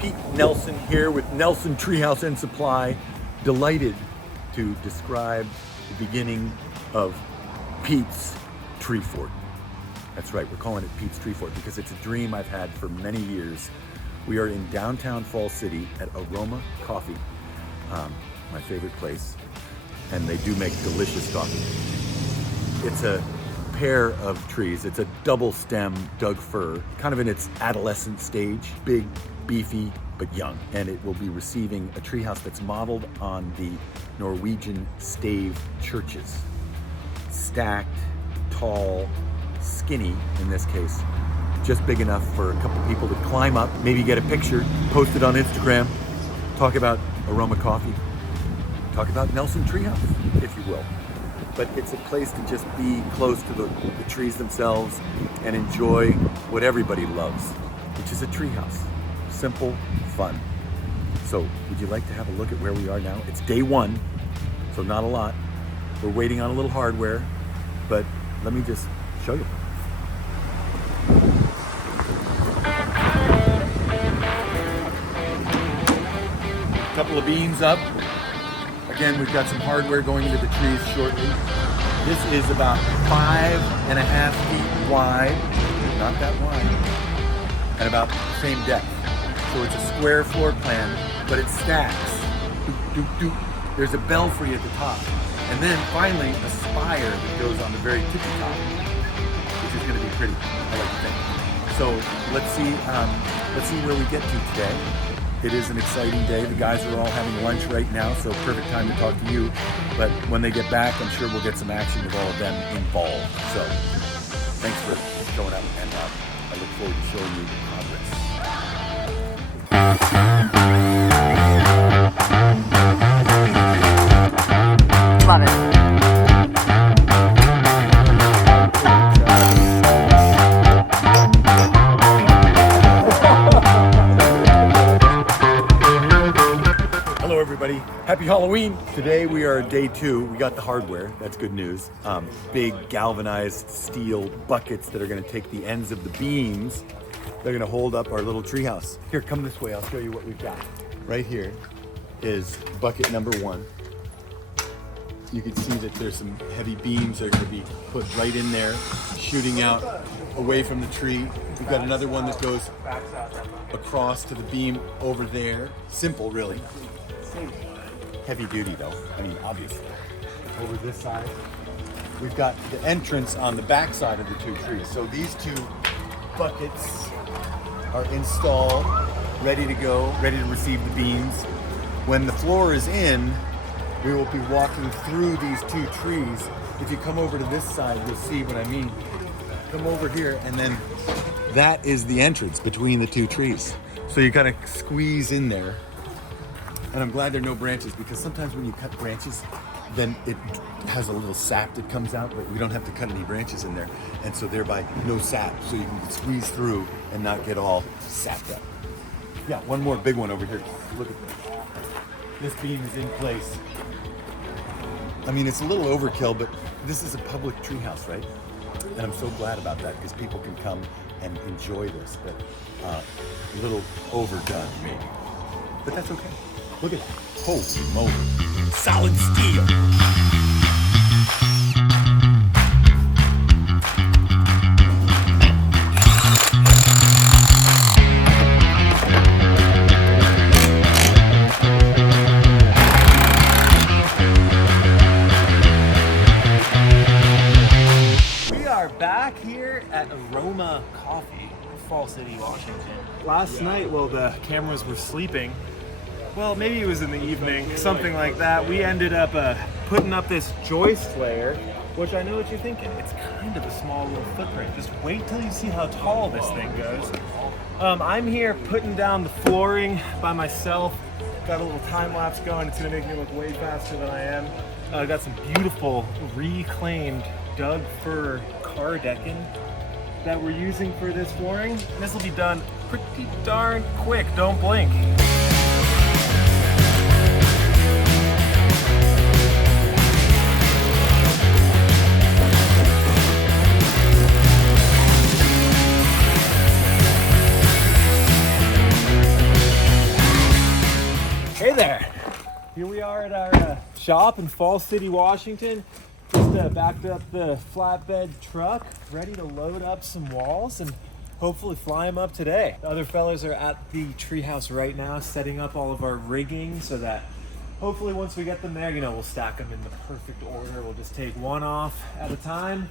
Pete Nelson here with Nelson Treehouse and Supply. Delighted to describe the beginning of Pete's Treefort. That's right, we're calling it Pete's Treefort because it's a dream I've had for many years. We are in downtown Falls City at Aroma Coffee, my favorite place, and they do make delicious coffee. It's a pair of trees. It's a double stem Doug fir, kind of in its adolescent stage, big, beefy, but young. And it will be receiving a treehouse that's modeled on the Norwegian stave churches. Stacked, tall, skinny in this case, just big enough for a couple people to climb up, maybe get a picture, post it on Instagram, talk about Aroma Coffee, talk about Nelson Treehouse, if you will. But it's a place to just be close to the trees themselves and enjoy what everybody loves, which is a treehouse. Simple, fun. So would you like to have a look at where we are now? It's day one, so not a lot. We're waiting on a little hardware, but let me just show you. A couple of beams up. Again, we've got some hardware going into the trees shortly. This is about 5.5 feet wide, not that wide, and about the same depth. So it's a square floor plan, but it stacks. Doop, doop, doop. There's a belfry at the top. And then finally, a spire that goes on the very tippy top, which is gonna be pretty, I like to think. So let's see where we get to today. It is an exciting day. The guys are all having lunch right now, so perfect time to talk to you. But when they get back, I'm sure we'll get some action with all of them involved. So thanks for showing up, and I look forward to showing you the progress. Love it. Hello everybody, happy Halloween. Today we are day 2. We got the hardware, that's good news. Big galvanized steel buckets that are gonna take the ends of the beams. They're gonna hold up our little treehouse. Here, come this way, I'll show you what we've got. Right here is bucket number 1. You can see that there's some heavy beams that are gonna be put right in there, shooting out away from the tree. We've got another one that goes across to the beam over there. Simple, really. Heavy duty though, I mean, obviously. Over this side, we've got the entrance on the back side of the 2 trees. So these 2 buckets are installed, ready to go, ready to receive the beams. When the floor is in, we will be walking through these 2 trees. If you come over to this side, you'll see what I mean. Come over here, and then that is the entrance between the 2 trees. So you gotta squeeze in there. And I'm glad there are no branches, because sometimes when you cut branches, then it has a little sap that comes out, but we don't have to cut any branches in there. And so thereby no sap, so you can squeeze through and not get all sapped up. Yeah, one more big one over here. Look at this. This beam is in place. I mean, it's a little overkill, but this is a public treehouse, right? And I'm so glad about that, because people can come and enjoy this, but a little overdone maybe. But that's okay. Look at that. Holy moly. Solid steel. We are back here at Aroma Coffee, Falls City, Washington. Last night, while the cameras were sleeping, well, maybe it was in the evening, something like that, we ended up putting up this joist layer, which I know what you're thinking. It's kind of a small little footprint. Just wait till you see how tall this thing goes. I'm here putting down the flooring by myself. Got a little time lapse going. It's gonna make me look way faster than I am. Got some beautiful reclaimed Doug fir car decking that we're using for this flooring. This will be done pretty darn quick. Don't blink. Here we are at our shop in Falls City, Washington. Just backed up the flatbed truck, ready to load up some walls and hopefully fly them up today. The other fellows are at the treehouse right now, setting up all of our rigging so that hopefully once we get them there, you know, we'll stack them in the perfect order. We'll just take one off at a time,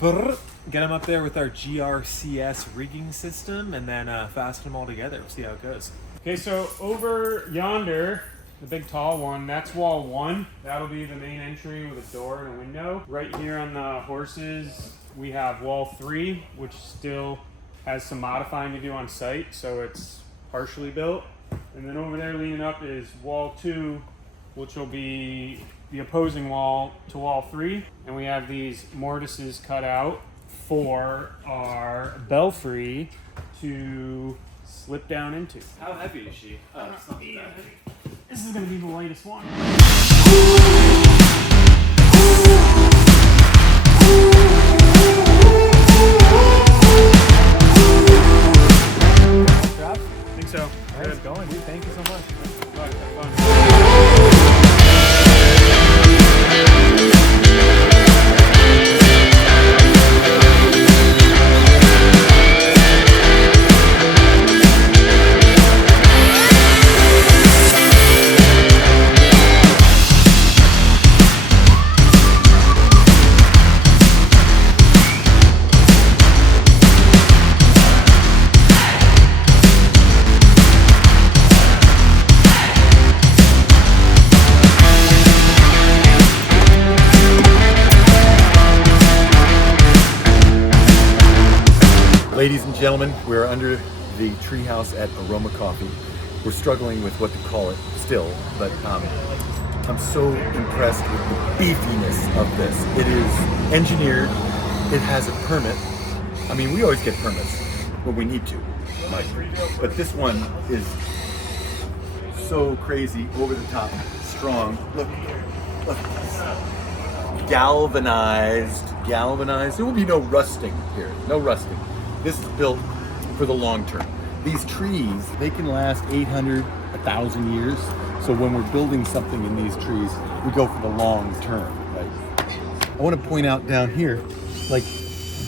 get them up there with our GRCS rigging system, and then fasten them all together. We'll see how it goes. Okay, so over yonder, the big tall one, that's wall 1. That'll be the main entry with a door and a window. Right here on the horses, we have wall 3, which still has some modifying to do on site, so it's partially built. And then over there leaning up is wall 2, which will be the opposing wall to wall 3. And we have these mortises cut out for our belfry to slip down into. How heavy is she? It's not that heavy. This is going to be the lightest one. Trav? I think so. Nice going, dude. Thank you so much. Right, have fun. Ladies and gentlemen, we're under the treehouse at Aroma Coffee. We're struggling with what to call it still, but I'm so impressed with the beefiness of this. It is engineered, it has a permit. I mean, we always get permits when we need to, Mike. But this one is so crazy, over the top, strong. Look. Galvanized. There will be no rusting here, no rusting. This is built for the long term. These trees, they can last 800, 1,000 years. So when we're building something in these trees, we go for the long term, right? I want to point out down here, like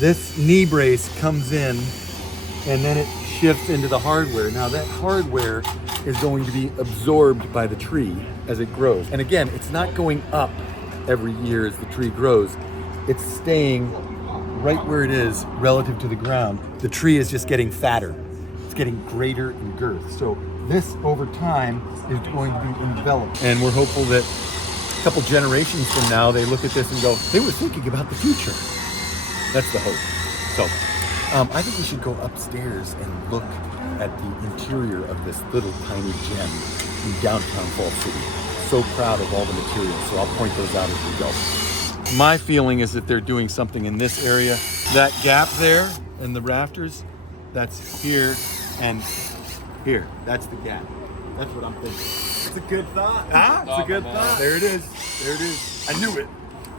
this knee brace comes in and then it shifts into the hardware. Now that hardware is going to be absorbed by the tree as it grows. And again, it's not going up every year as the tree grows. It's staying right where it is relative to the ground. The tree is just getting fatter. It's getting greater in girth. So this over time is going to be enveloped. And we're hopeful that a couple generations from now, they look at this and go, they were thinking about the future. That's the hope. So I think we should go upstairs and look at the interior of this little tiny gem in downtown Falls City. So proud of all the materials, so I'll point those out as we go. My feeling is that they're doing something in this area. That gap there and the rafters, that's here and here. That's the gap. That's what I'm thinking. It's a good thought. It's a good thought. There it is. There it is. I knew it.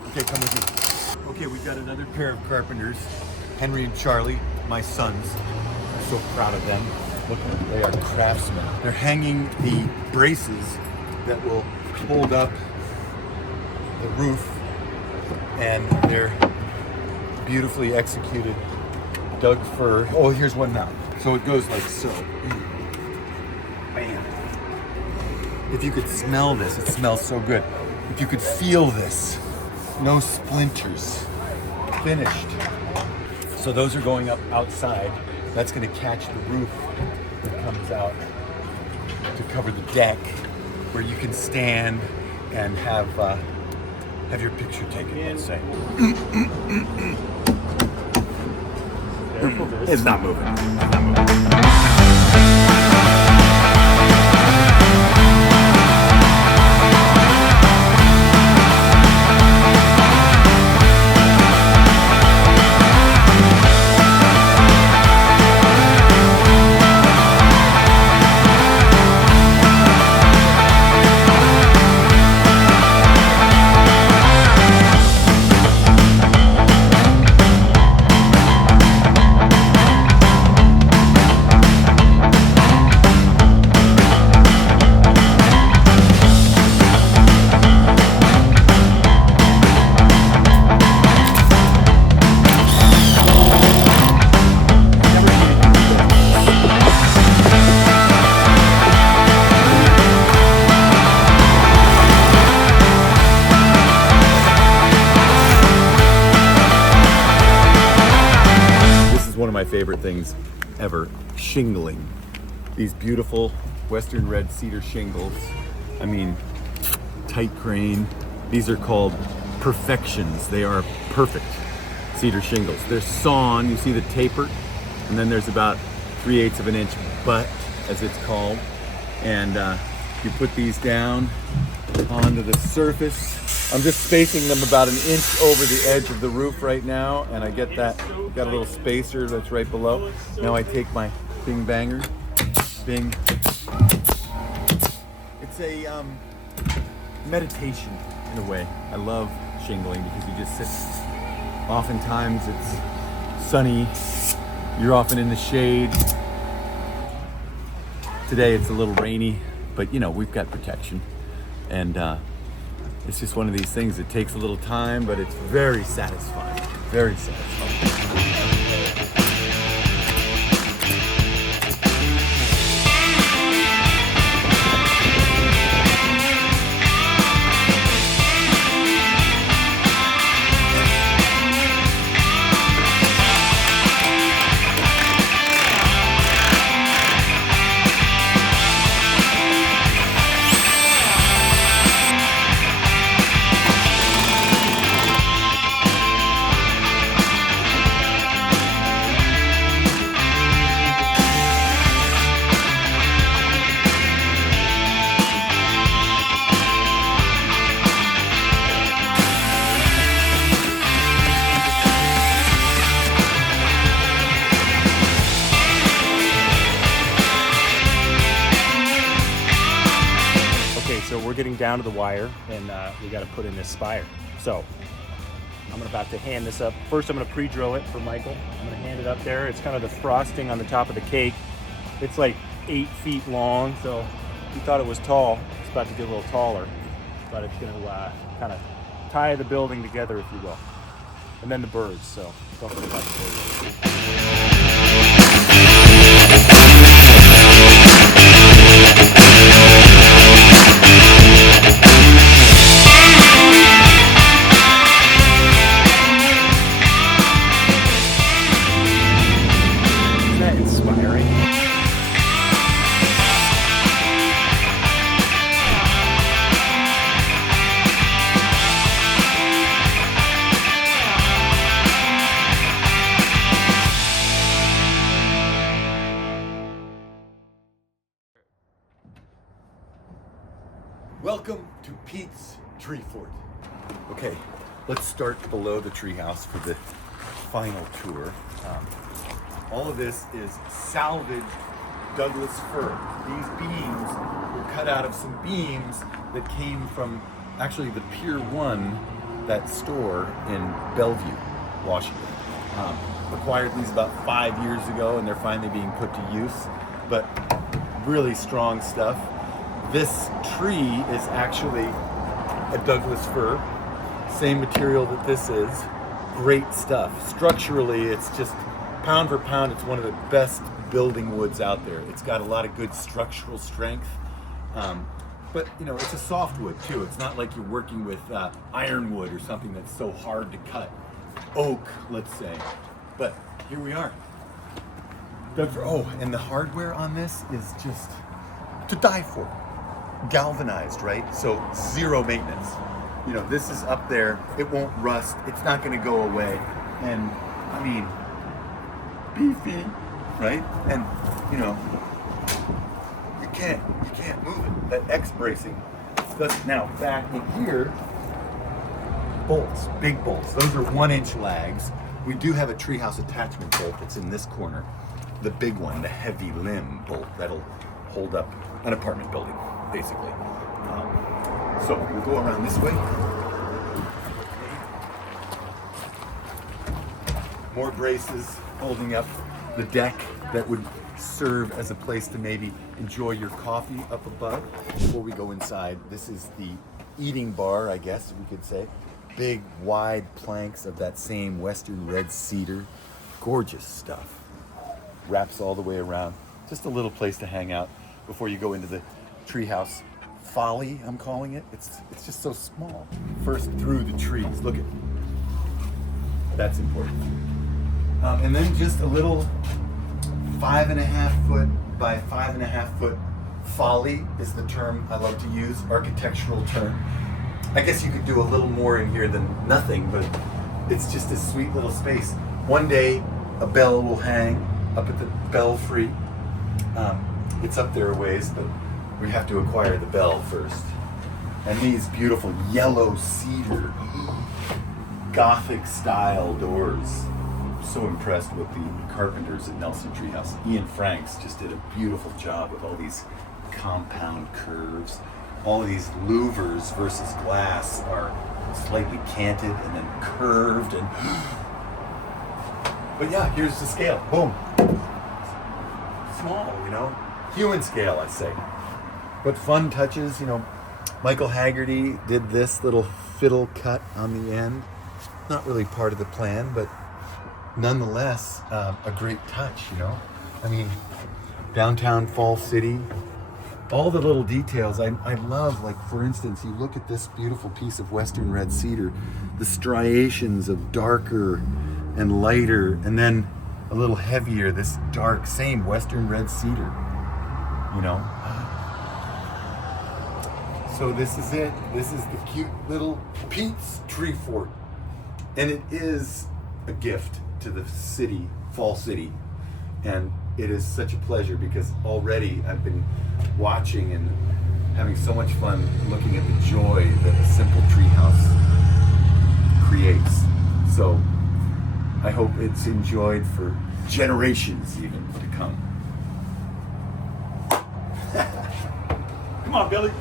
Okay, come with me. Okay, we've got another pair of carpenters, Henry and Charlie, my sons. I'm so proud of them. Look, they are craftsmen. They're hanging the braces that will hold up the roof, and they're beautifully executed Doug fir. Oh, here's one now. So it goes like so. Bam. If you could smell this, it smells so good. If you could feel this, no splinters, finished. So those are going up outside. That's going to catch the roof that comes out to cover the deck, where you can stand and have your picture taken, let's say. It's not moving. It's not moving. my favorite things ever, shingling. These beautiful Western red cedar shingles. I mean, tight grain. These are called perfections. They are perfect cedar shingles. They're sawn, you see the taper, and then there's about 3/8 of an inch butt, as it's called. And you put these down onto the surface. I'm just spacing them about 1 inch over the edge of the roof right now, and I get that, got a little spacer that's right below. Now I take my bing banger, bing. It's a meditation in a way. I love shingling because you just sit. Oftentimes it's sunny, you're often in the shade. Today it's a little rainy, but you know, we've got protection. And it's just one of these things that takes a little time, but it's very satisfying, very satisfying. So we're getting down to the wire, and we got to put in this spire. So I'm about to hand this up. First, I'm going to pre-drill it for Michael. I'm going to hand it up there. It's kind of the frosting on the top of the cake. It's like 8 feet long, so we thought it was tall. It's about to get a little taller, but it's going to kind of tie the building together, if you will. And then the birds, so don't forget about the birds. Welcome to Pete's Treefort. Okay, let's start below the treehouse for the final tour. All of this is salvaged Douglas fir. These beams were cut out of some beams that came from actually the Pier 1, that store in Bellevue, Washington. Acquired these about 5 years ago, and they're finally being put to use, but really strong stuff. This tree is actually a Douglas fir, same material that this is. Great stuff. Structurally, it's just pound for pound, it's one of the best building woods out there. It's got a lot of good structural strength, but you know, it's a soft wood too. It's not like you're working with ironwood or something that's so hard to cut. Oak, let's say. But here we are. Oh, and the hardware on this is just to die for. Galvanized, right? So zero maintenance. You know, this is up there, it won't rust, it's not gonna go away. And I mean, beefy, right? And you know, you can't move it. That X bracing. Now back in here, bolts, big bolts. Those are 1-inch lags. We do have a treehouse attachment bolt that's in this corner. The big one, the heavy limb bolt that'll hold up an apartment building, basically. So we'll go around this way. More braces holding up the deck that would serve as a place to maybe enjoy your coffee up above. Before we go inside, this is the eating bar, I guess we could say. Big, wide planks of that same Western red cedar. Gorgeous stuff. Wraps all the way around. Just a little place to hang out before you go into the treehouse folly, I'm calling it. It's just so small. First through the trees. Look at, that's important. And then just a little 5.5 foot by 5.5 foot folly is the term I love to use, architectural term. I guess you could do a little more in here than nothing, but it's just a sweet little space. One day, a bell will hang up at the belfry. It's up there a ways, but we have to acquire the bell first. And these beautiful yellow cedar, Gothic style doors. So impressed with the carpenters at Nelson Treehouse. Ian Franks just did a beautiful job with all these compound curves. All of these louvers versus glass are slightly canted and then curved and but yeah, here's the scale. Boom. Small, you know. Human scale, I say. But fun touches, you know. Michael Haggerty did this little fiddle cut on the end. Not really part of the plan, but nonetheless, a great touch, you know. I mean, downtown Fall City, all the little details I love. Like, for instance, you look at this beautiful piece of Western red cedar, the striations of darker and lighter, and then a little heavier, this dark, same Western red cedar, you know. So this is it. This is the cute little Pete's Treefort. And it is a gift to the city, Fall City. And it is such a pleasure because already I've been watching and having so much fun looking at the joy that a simple treehouse creates. So I hope it's enjoyed for generations even to come. Come on, Billy.